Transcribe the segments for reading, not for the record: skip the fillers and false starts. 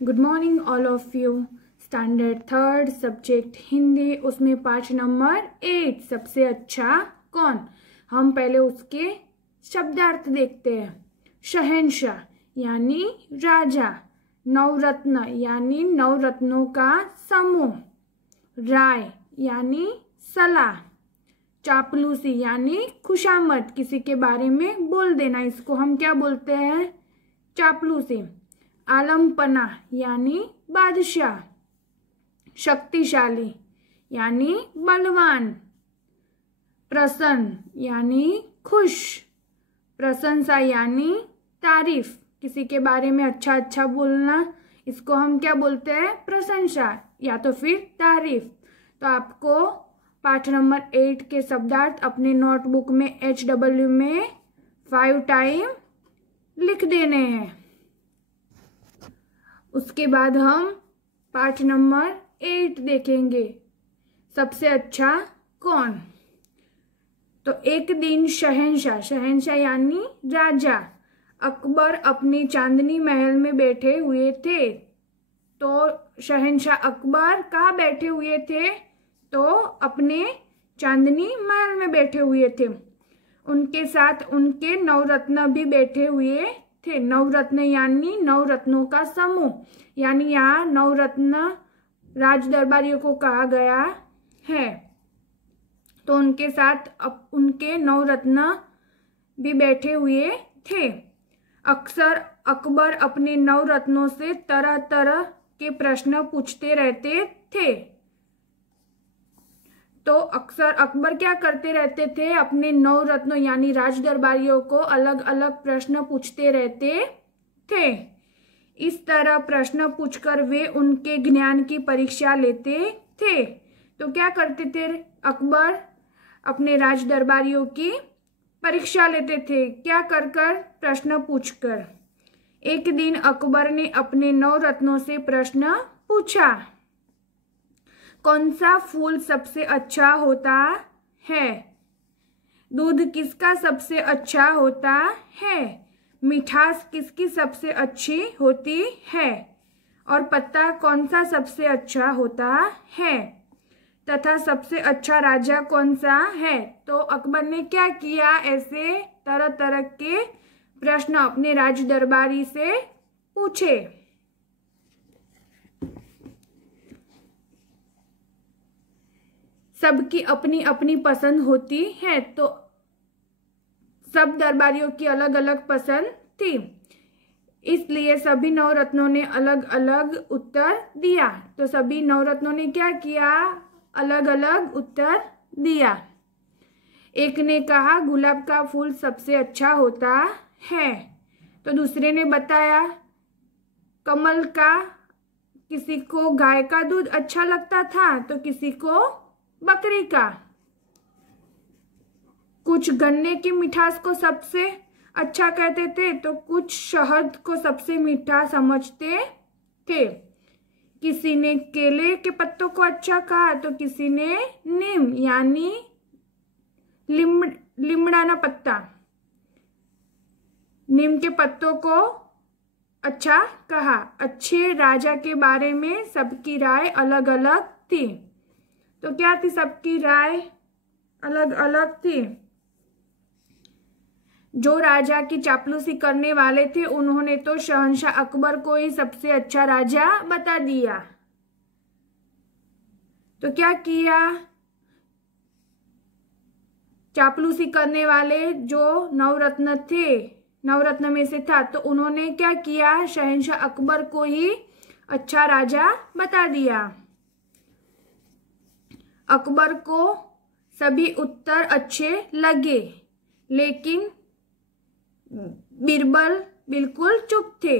Good morning all of you. Standard third subject Hindi, उसमें पाठ number 8 सबसे अच्छा कौन। हम पहले उसके शब्दार्थ देखते हैं। शहंशाह यानी राजा, नवरत्न यानी नवरत्नों का समूह, राय यानी सलाह, चापलूसी यानी खुशामद, किसी के बारे में बोल देना, इसको हम क्या बोलते हैं, चापलूसी। आलमपना यानी बादशाह, शक्तिशाली यानी बलवान, प्रसन्न यानी खुश, प्रशंसा यानी तारीफ, किसी के बारे में अच्छा अच्छा बोलना, इसको हम क्या बोलते हैं, प्रशंसा या तो फिर तारीफ। तो आपको पाठ नंबर 8 के शब्दार्थ अपने नोटबुक में HW में 5 टाइम लिख देने हैं। उसके बाद हम पाठ नंबर 8 देखेंगे, सबसे अच्छा कौन। तो एक दिन शहंशाह, शहंशाह यानी राजा, अकबर अपनी चांदनी महल में बैठे हुए थे। तो शहंशाह अकबर कहाँ बैठे हुए थे, तो अपने चांदनी महल में बैठे हुए थे। उनके साथ उनके नवरत्न भी बैठे हुए थे। नवरत्न यानी नवरत्नों का समूह, यानी यहाँ नवरत्न राज दरबारियों को कहा गया है। तो उनके साथ उनके नवरत्न भी बैठे हुए थे। अक्सर अकबर अपने नवरत्नों से तरह तरह के प्रश्न पूछते रहते थे। तो अक्सर अकबर क्या करते रहते थे, अपने नवरत्नों यानी राज दरबारियों को अलग अलग प्रश्न पूछते रहते थे। इस तरह प्रश्न पूछकर वे उनके ज्ञान की परीक्षा लेते थे। तो क्या करते थे अकबर, अपने राज दरबारियों की परीक्षा लेते थे, क्या कर कर, प्रश्न पूछकर। एक दिन अकबर ने अपने नवरत्नों से प्रश्न पूछा, कौन सा फूल सबसे अच्छा होता है, दूध किसका सबसे अच्छा होता है, मिठास किसकी सबसे अच्छी होती है, और पत्ता कौन सा सबसे अच्छा होता है, तथा सबसे अच्छा राजा कौन सा है। तो अकबर ने क्या किया, ऐसे तरह तरह के प्रश्न अपने राज दरबारी से पूछे। सबकी अपनी अपनी पसंद होती है, तो सब दरबारियों की अलग अलग पसंद थी, इसलिए सभी नवरत्नों ने अलग अलग उत्तर दिया। तो सभी नवरत्नों ने क्या किया, अलग अलग उत्तर दिया। एक ने कहा गुलाब का फूल सबसे अच्छा होता है, तो दूसरे ने बताया कमल का, किसी को गाय का दूध अच्छा लगता था तो किसी को बकरी का। कुछ गन्ने की मिठास को सबसे अच्छा कहते थे तो कुछ शहद को सबसे मीठा समझते थे। किसी ने केले के पत्तों को अच्छा कहा तो किसी ने नीम यानी लिमड़ाना पत्ता, नीम के पत्तों को अच्छा कहा। अच्छे राजा के बारे में सबकी राय अलग अलग थी। तो क्या थी, सबकी राय अलग अलग थी। जो राजा की चापलूसी करने वाले थे उन्होंने तो शहंशाह अकबर को ही सबसे अच्छा राजा बता दिया। तो क्या किया, चापलूसी करने वाले जो नवरत्न थे, नवरत्न में से था, तो उन्होंने क्या किया, शहंशाह अकबर को ही अच्छा राजा बता दिया। अकबर को सभी उत्तर अच्छे लगे, लेकिन बीरबल बिल्कुल चुप थे।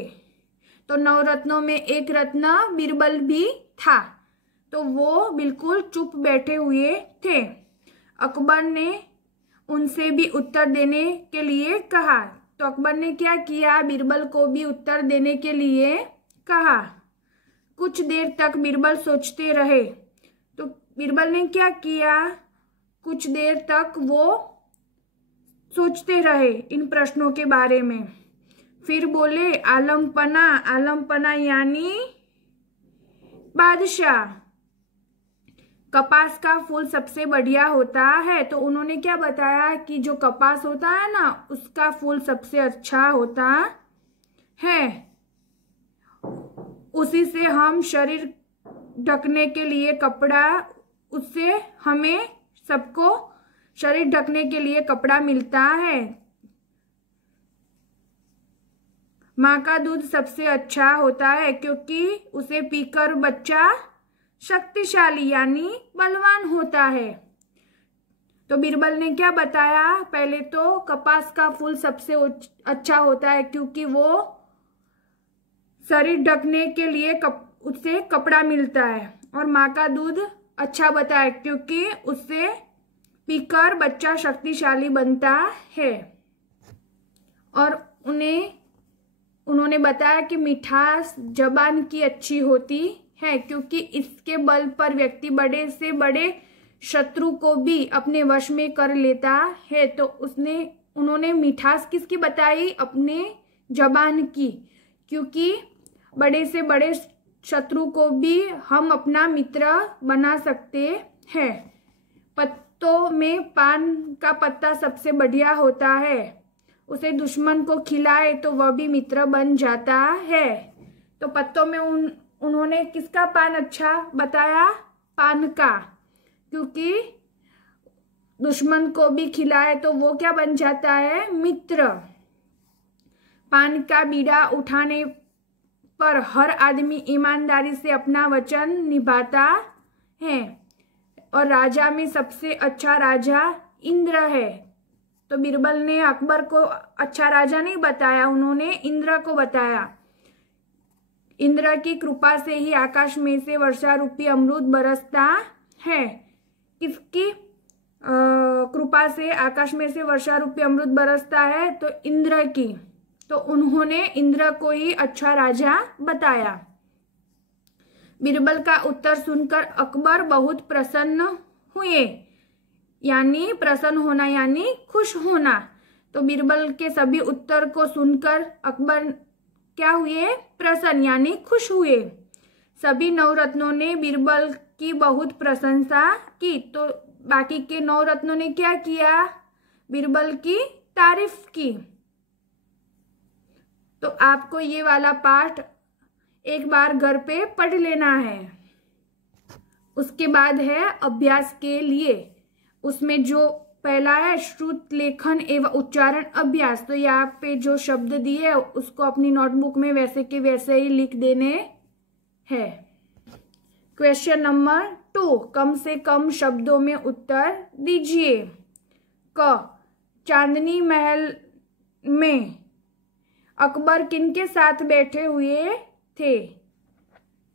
तो नवरत्नों में एक रत्न बीरबल भी था, तो वो बिल्कुल चुप बैठे हुए थे। अकबर ने उनसे भी उत्तर देने के लिए कहा। तो अकबर ने क्या किया, बीरबल को भी उत्तर देने के लिए कहा। कुछ देर तक बीरबल सोचते रहे। तो बीरबल ने क्या किया, कुछ देर तक वो सोचते रहे इन प्रश्नों के बारे में। फिर बोले आलमपना, आलमपना यानी बादशाह। कपास का फूल सबसे बढ़िया होता है, तो उन्होंने क्या बताया कि जो कपास होता है ना उसका फूल सबसे अच्छा होता है। उसी से हम शरीर ढकने के लिए कपड़ा, उससे हमें सबको शरीर ढकने के लिए कपड़ा मिलता है। माँ का दूध सबसे अच्छा होता है क्योंकि उसे पीकर बच्चा शक्तिशाली यानी बलवान होता है। तो बीरबल ने क्या बताया, पहले तो कपास का फूल सबसे अच्छा होता है क्योंकि वो शरीर ढकने के लिए उससे कपड़ा मिलता है। और माँ का दूध अच्छा बताया क्योंकि उससे पीकर बच्चा शक्तिशाली बनता है। और उन्होंने बताया कि मिठास जबान की अच्छी होती है क्योंकि इसके बल पर व्यक्ति बड़े से बड़े शत्रु को भी अपने वश में कर लेता है। तो उन्होंने मिठास किसकी बताई, अपने जबान की, क्योंकि बड़े से बड़े शत्रु को भी हम अपना मित्र बना सकते हैं। पत्तों में पान का पत्ता सबसे बढ़िया होता है, उसे दुश्मन को खिलाए तो वह भी मित्र बन जाता है। तो पत्तों में उन्होंने किसका पान अच्छा बताया, पान का, क्योंकि दुश्मन को भी खिलाए तो वो क्या बन जाता है, मित्र। पान का बीड़ा उठाने पर हर आदमी ईमानदारी से अपना वचन निभाता है और राजा में सबसे अच्छा राजा इंद्र है। तो बीरबल ने अकबर को अच्छा राजा नहीं बताया, उन्होंने इंद्र को बताया। इंद्र की कृपा से ही आकाश में से वर्षा रूपी अमृत बरसता है। किसकी कृपा से आकाश में से वर्षा रूपी अमृत बरसता है, तो इंद्र की। तो उन्होंने इंद्र को ही अच्छा राजा बताया। बीरबल का उत्तर सुनकर अकबर बहुत प्रसन्न हुए, यानी प्रसन्न होना यानी खुश होना। तो बीरबल के सभी उत्तर को सुनकर अकबर क्या हुए, प्रसन्न यानी खुश हुए। सभी नवरत्नों ने बीरबल की बहुत प्रशंसा की। तो बाकी के 9 रत्नों ने क्या किया, बीरबल की तारीफ की। तो आपको ये वाला पाठ एक बार घर पे पढ़ लेना है। उसके बाद है अभ्यास के लिए, उसमें जो पहला है श्रुत लेखन एवं उच्चारण अभ्यास। तो यहाँ पे जो शब्द दिए उसको अपनी नोटबुक में वैसे के वैसे ही लिख देने हैं। क्वेश्चन नंबर 2, कम से कम शब्दों में उत्तर दीजिए। क, चांदनी महल में अकबर किनके साथ बैठे हुए थे?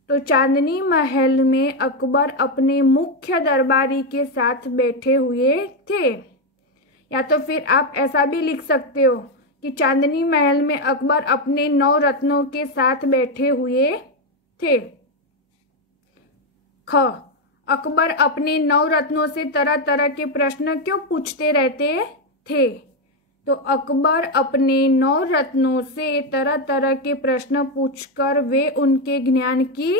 तो चांदनी महल में अकबर अपने मुख्य दरबारी के साथ बैठे हुए थे। या तो फिर आप ऐसा भी लिख सकते हो कि चांदनी महल में अकबर अपने 9 रत्नों के साथ बैठे हुए थे। ख, अकबर अपने 9 रत्नों से तरह तरह के प्रश्न क्यों पूछते रहते थे? तो अकबर अपने 9 रत्नों से तरह तरह के प्रश्न पूछकर वे उनके ज्ञान की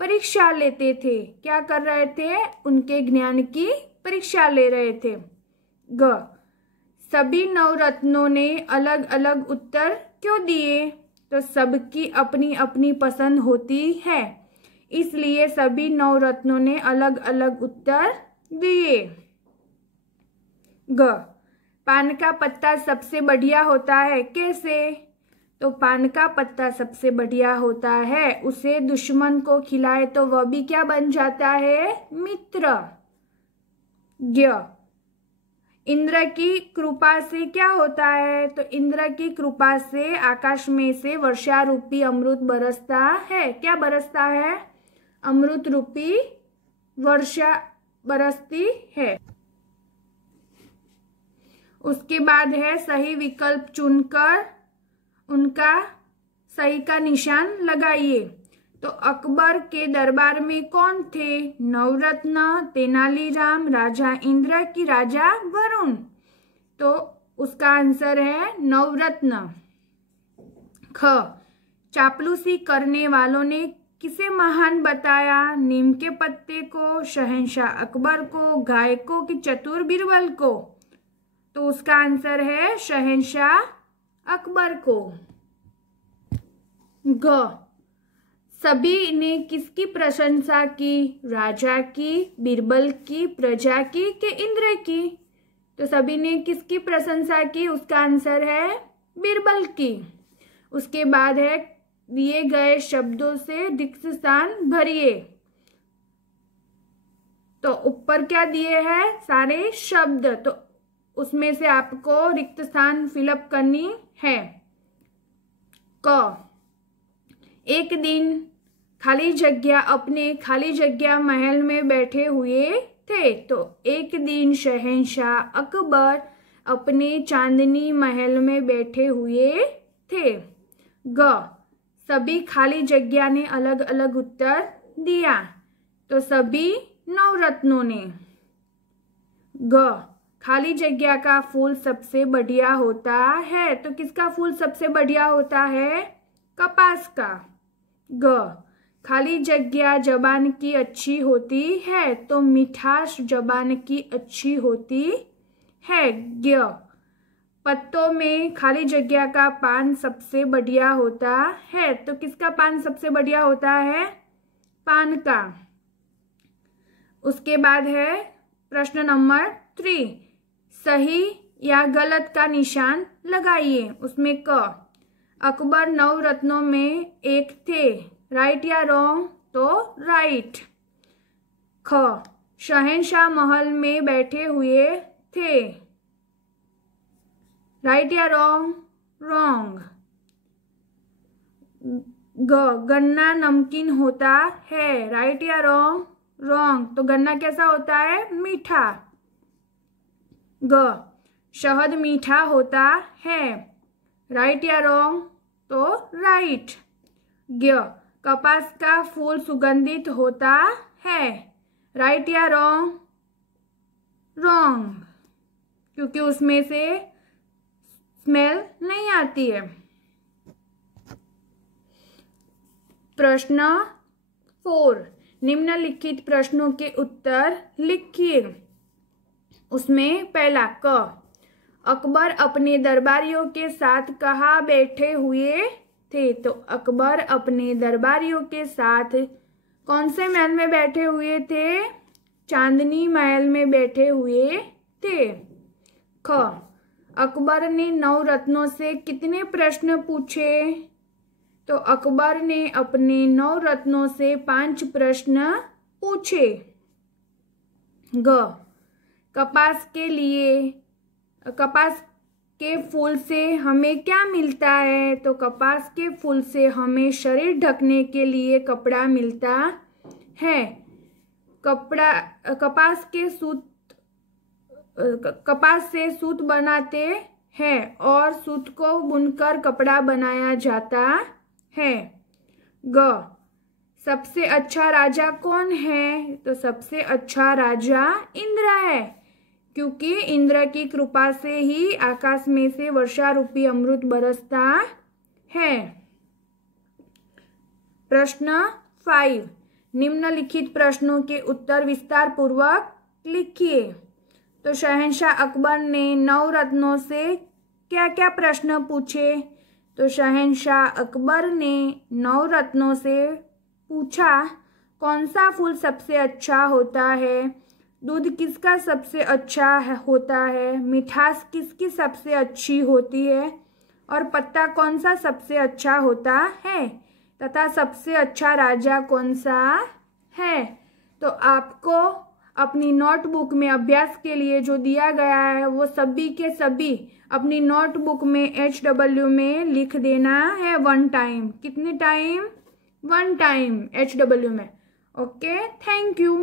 परीक्षा लेते थे। क्या कर रहे थे? उनके ज्ञान की परीक्षा ले रहे थे। ग, सभी 9 रत्नों ने अलग अलग उत्तर क्यों दिए? तो सबकी अपनी अपनी पसंद होती है, इसलिए सभी 9 रत्नों ने अलग अलग उत्तर दिए। ग, पान का पत्ता सबसे बढ़िया होता है, कैसे? तो पान का पत्ता सबसे बढ़िया होता है, उसे दुश्मन को खिलाए तो वह भी क्या बन जाता है, मित्र। ज्ञ, इंद्र की कृपा से क्या होता है? तो इंद्र की कृपा से आकाश में से वर्षा रूपी अमृत बरसता है। क्या बरसता है? अमृत रूपी वर्षा बरसती है। उसके बाद है सही विकल्प चुनकर उनका सही का निशान लगाइए। तो अकबर के दरबार में कौन थे? नवरत्न, तेनालीराम, राजा इंद्र की राजा वरुण? तो उसका आंसर है नवरत्न। ख, चापलूसी करने वालों ने किसे महान बताया? नीम के पत्ते को, शहंशाह अकबर को, गाय को कि चतुर बीरबल को? तो उसका आंसर है शहंशाह अकबर को। ग, सभी ने किसकी प्रशंसा की? राजा की, बीरबल की, प्रजा की कि इंद्र की? तो सभी ने किसकी प्रशंसा की? उसका आंसर है बीरबल की। उसके बाद है दिए गए शब्दों से रिक्त स्थान भरिए। तो ऊपर क्या दिए हैं? सारे शब्द, तो उसमें से आपको रिक्त स्थान फिलअप करनी है। क, एक दिन खाली जगह अपने खाली जगह महल में बैठे हुए थे। तो एक दिन शहंशाह अकबर अपने चांदनी महल में बैठे हुए थे। ग, सभी खाली जगह ने अलग अलग उत्तर दिया। तो सभी नवरत्नों ने। ग, खाली जगह का फूल सबसे बढ़िया होता है। तो किसका फूल सबसे बढ़िया होता है? कपास का। ग, खाली जगह जबान की अच्छी होती है। तो मिठास जबान की अच्छी होती है। ज्ञ, पत्तों में खाली जगह का पान सबसे बढ़िया होता है। तो किसका पान सबसे बढ़िया होता है? पान का। उसके बाद है प्रश्न नंबर 3, सही या गलत का निशान लगाइए। उसमें क, अकबर नवरत्नों में एक थे। राइट या रॉन्ग? तो राइट। ख, शहंशाह महल में बैठे हुए थे। राइट या रॉन्ग? रॉन्ग। ग, गन्ना नमकीन होता है। राइट या रॉन्ग? रॉन्ग। तो गन्ना कैसा होता है? मीठा। ग, शहद मीठा होता है। राइट या रॉन्ग? तो राइट। ज्ञ, कपास का फूल सुगंधित होता है। राइट या रॉन्ग? रॉन्ग, क्योंकि उसमें से स्मेल नहीं आती है। प्रश्न 4, निम्नलिखित प्रश्नों के उत्तर लिखिए। उसमें पहला क, अकबर अपने दरबारियों के साथ कहाँ बैठे हुए थे? तो अकबर अपने दरबारियों के साथ कौन से महल में बैठे हुए थे? चांदनी महल में बैठे हुए थे। ख, अकबर ने नवरत्नों से कितने प्रश्न पूछे? तो अकबर ने अपने नवरत्नों से 5 प्रश्न पूछे। ग, कपास के फूल से हमें क्या मिलता है? तो कपास के फूल से हमें शरीर ढकने के लिए कपड़ा मिलता है। कपास से सूत बनाते हैं और सूत को बुनकर कपड़ा बनाया जाता है। ग, सबसे अच्छा राजा कौन है? तो सबसे अच्छा राजा इंद्र है, क्योंकि इंद्र की कृपा से ही आकाश में से वर्षा रूपी अमृत बरसता है। प्रश्न 5, निम्नलिखित प्रश्नों के उत्तर विस्तार पूर्वक लिखिए। तो शहंशाह अकबर ने नवरत्नों से क्या क्या प्रश्न पूछे? तो शहंशाह अकबर ने नवरत्नों से पूछा, कौन सा फूल सबसे अच्छा होता है? दूध किसका सबसे अच्छा होता है? मिठास किसकी सबसे अच्छी होती है? और पत्ता कौन सा सबसे अच्छा होता है? तथा सबसे अच्छा राजा कौन सा है? तो आपको अपनी नोटबुक में अभ्यास के लिए जो दिया गया है वो सभी के सभी अपनी नोटबुक में HW में लिख देना है 1 टाइम। कितने टाइम? 1 टाइम HW में। Okay, thank you.